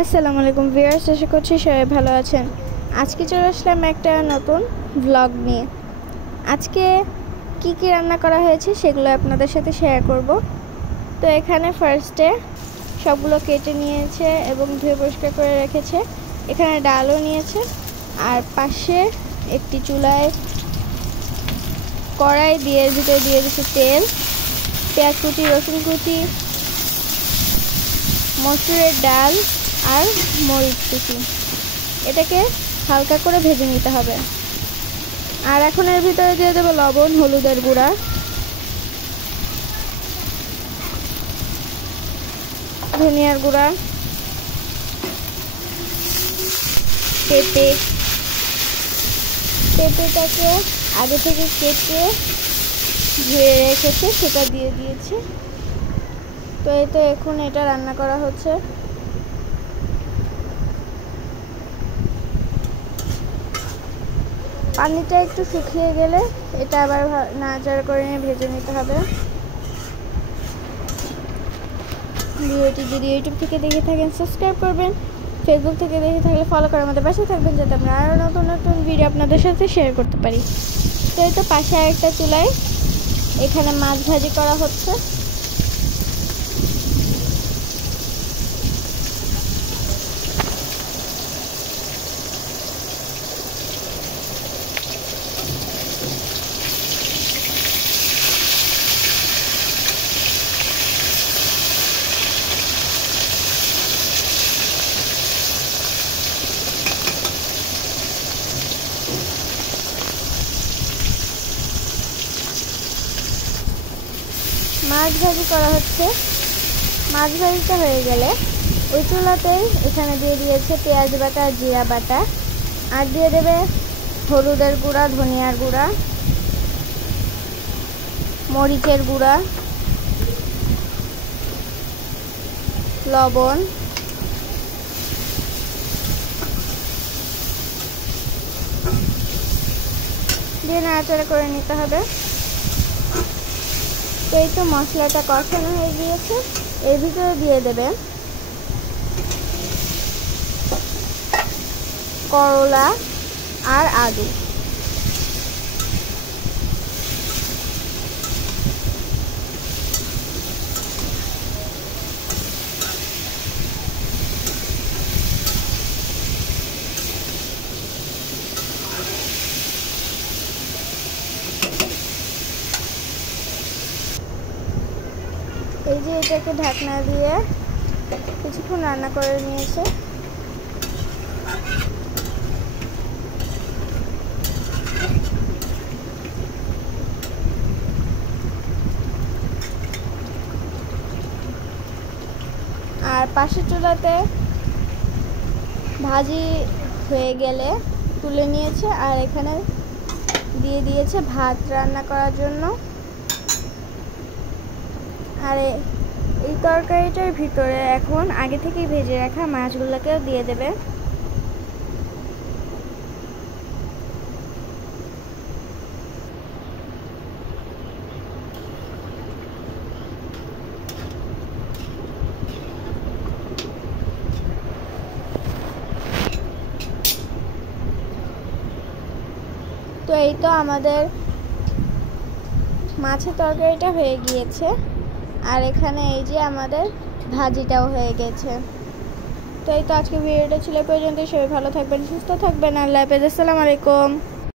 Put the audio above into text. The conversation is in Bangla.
আসসালামু আলাইকুম ভিউয়ার্স, আশা করছি সবাই ভালো আছেন। আজকে চলে আসলাম একটা নতুন ব্লগ নিয়ে। আজকে কি কি রান্না করা হয়েছে সেগুলো আপনাদের সাথে শেয়ার করব। তো এখানে ফার্স্টে সবগুলো কেটে নিয়েছে এবং ধুয়ে পরিষ্কার করে রেখেছে। এখানে ডালও নিয়েছে, আর পাশে একটি চুলায় কড়াই দিয়ে ভিতরে দিয়ে দিচ্ছে তেল, পেঁয়াজ কুচি, রসুন কুচি, মসুরের ডাল আর মরিচ কুচি। এটাকে হালকা করে ভেজে নিতে হবে। আর এখন এর ভিতরে দিয়ে দেবো লবণ, হলুদের গুঁড়া, ধনিয়ার গুঁড়া, পেঁপেটাকে আগে থেকে কেটে ধুয়ে রেখেছে, সেটা দিয়ে দিয়েছি। তো এই তো এখন এটা রান্না করা হচ্ছে। পানিটা একটু শুকিয়ে গেলে এটা আবার নাড়াচাড়া করে নিয়ে ভেজে নিতে হবে। ভিডিওটি যদি ইউটিউব থেকে দেখে থাকেন সাবস্ক্রাইব করবেন, ফেসবুক থেকে দেখে থাকলে ফলো করে আমাদের পাশে থাকবেন, যাতে আমরা আরও নতুন নতুন ভিডিও আপনাদের সাথে শেয়ার করতে পারি। তো এই তো পাশে আরেকটা চুলায় এখানে মাছ ভাজি করা হচ্ছে। মাছ ভাজি করা হচ্ছে। মাছ ভাজিটা হয়ে গেলে ওই চুলাতেই এখানে দিয়ে দিয়েছে পেঁয়াজ বাটা, জিরা বাটা, আর দিয়ে দেবে হলুদের গুঁড়া, ধনিয়ার গুঁড়া, মরিচের গুঁড়া, লবণ, দিয়ে নাড়াচাড়া করে নিতে হবে। তো এই তো মশলাটা কষানো হয়ে গিয়েছে। এর ভিতরে দিয়ে দেবে করলা আর আলু। এই যে এটাকে ঢাকনা দিয়ে কিছুক্ষণ রান্না করে নিয়েছে। আর পাশের চুলাতে ভাজি হয়ে গেলে তুলে নিয়েছে, আর এখানে দিয়ে দিয়েছে ভাত রান্না করার জন্য। আর এই তরকারিটার ভিতরে এখন আগে থেকেই ভেজে রাখা মাছগুলোকেও দিয়ে দেবে। তো এই তো আমাদের মাছের তরকারিটা হয়ে গিয়েছে, আর এখানে এই যে আমাদের ভাজিটাও হয়ে গেছে। তো এই তো আজকে ভিডিওটা ছিল পর্যন্ত। সবাই ভালো থাকবেন, সুস্থ থাকবেন। আল্লাহ হাফেজ, আসসালামু আলাইকুম।